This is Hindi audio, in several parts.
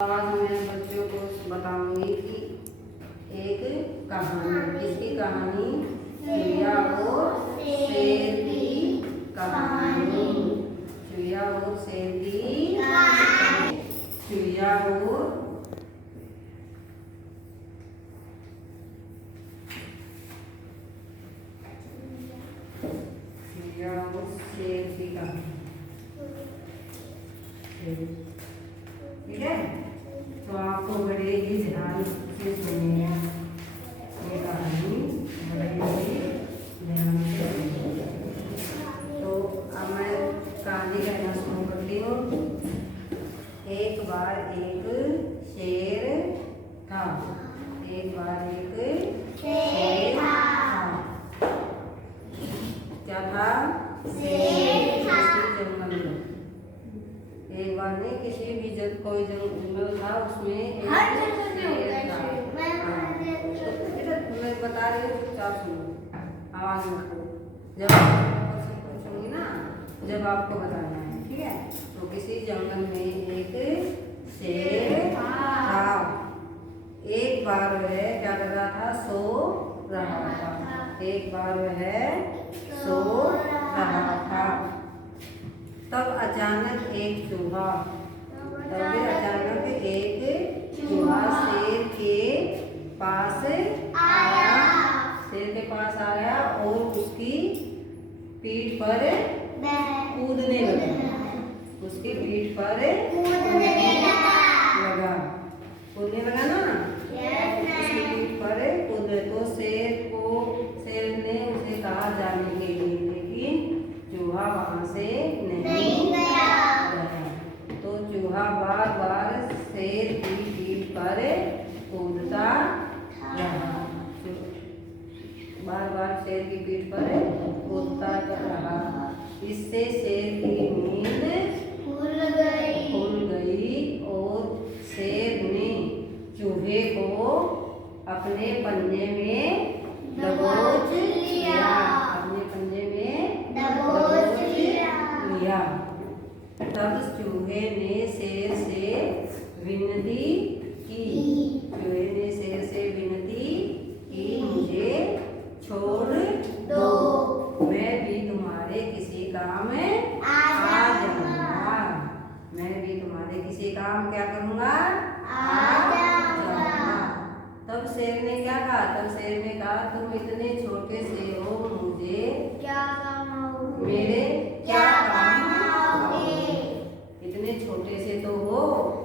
आज मैं बच्चों को बताऊंगी कि एक कहानी। किसकी कहानी? चिड़िया और शेर की कहानी। चिड़िया और शेर की चिड़िया और शेर की कहानी। ठीक है, तो आपको बड़े ही ध्यान से सुनिए ये कहानी, बड़े ही ध्यान से सुनिए। तो अब मैं कहानी कहना शुरू करती हूँ। एक बार एक शेर था। एक बार एक शेर था। क्या था? शेर था। जंगल में एक बार नहीं, किसी भी कोई जंगल था, उसमें एक शेर था। मैं बता रही हूँ, चुपचाप सुनो, आवाज मत करो। जब पूछूंगी ना, जब आपको बताना है, ठीक है? तो किसी जंगल में एक शेर था। एक बार वह क्या कर रहा था? सो रहा था। एक बार वह सो रहा था। तब अचानक एक चूहा शेर के पास आया। शेर के पास आया और उसकी पीठ पर कूदने लगा। उसकी पीठ पर कूदने लगा ना। उसकी पीठ पर कूदने, तो शेर ने उसे कहा जाने के लिए, लेकिन चूहा वहां से नहीं गया। तो चूहा बार बार शेर की पीठ पर कूदता रहा। बार बार शेर की पीठ पर कूदता रहा। इससे शेर की नींद खुल गई और शेर ने चूहे को अपने पंजे में दबोच लिया। तब चूहे ने शेर से विनती की। मुझे छोड़ दो, मैं भी तुम्हारे किसी काम आ जाऊंगा। मैं भी तुम्हारे किसी काम क्या करूंगा? आ जाऊंगा। तब शेर ने क्या कहा? तुम इतने छोटे से हो, मुझे क्या काम आओगे? मेरे क्या काम आओगे? इतने छोटे से तो हो,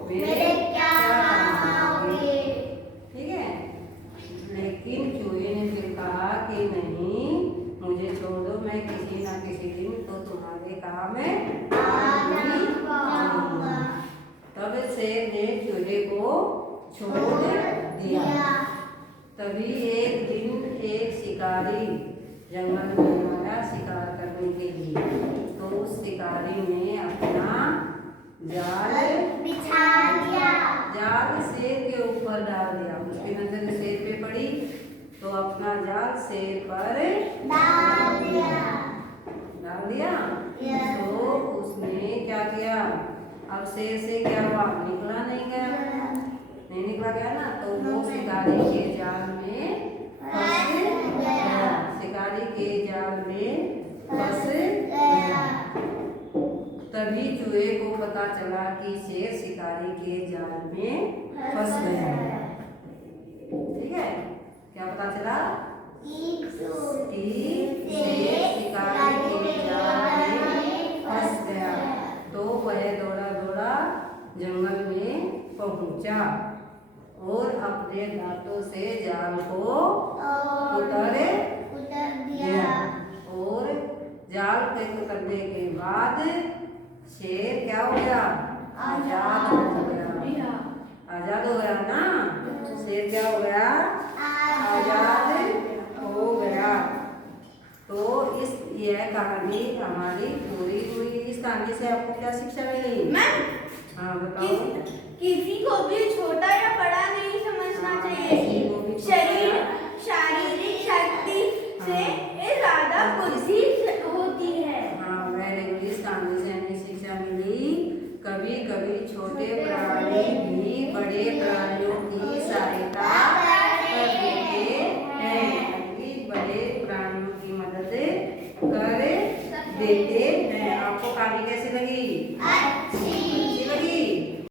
मेरे क्या काम आओगे? ठीक है। लेकिन चूहे ने फिर कहा कि नहीं, मुझे छोड़ दो, मैं किसी ना किसी दिन तो तुम्हारे काम में आऊंगा। तब शेर ने चूहे को छोड़ दिया। तभी एक दिन एक शिकारी जंगल में आया शिकार करने के लिए। तो उस शिकारी ने अपना जाल बिछा दिया। जाल शेर के ऊपर डाल दिया। उसकी नजर शेर पे पड़ी तो अपना जाल शेर पर डाल दिया। तो उसने क्या किया? अब शेर से क्या हुआ? निकला नहीं गया ना। तो वो शिकारी के जाल में फंस गया। तभी चूहे को पता चला कि शेर शिकारी के जाल में फंस गया। ठीक है, क्या पता चला? कि शेर शिकारी के जाल में फंस गया। तो वह दौड़ा जंगल में पहुंचा और अपने दांतों से जाल को उतर दिया। और जाल के उतरने के बाद शेर क्या हो गया? आजाद हो गया ना। शेर क्या हो गया? आजाद हो गया। तो यह कहानी हमारी पूरी हुई। इस कहानी से आपको क्या शिक्षा मिली? हाँ बताओ। किसी को भी छोटा या बड़ा नहीं समझना चाहिए। शारीरिक शक्ति से ज्यादा बुद्धि होती है। हाँ, वेरी गुड। इस कहानी से हमें शिक्षा मिली, कभी कभी छोटे प्राणी भी बड़े प्राणियों की सहायता कर देते हैं, यानी कि बड़े प्राणियों की मदद कर देते हैं। आपको कहानी कैसी लगी?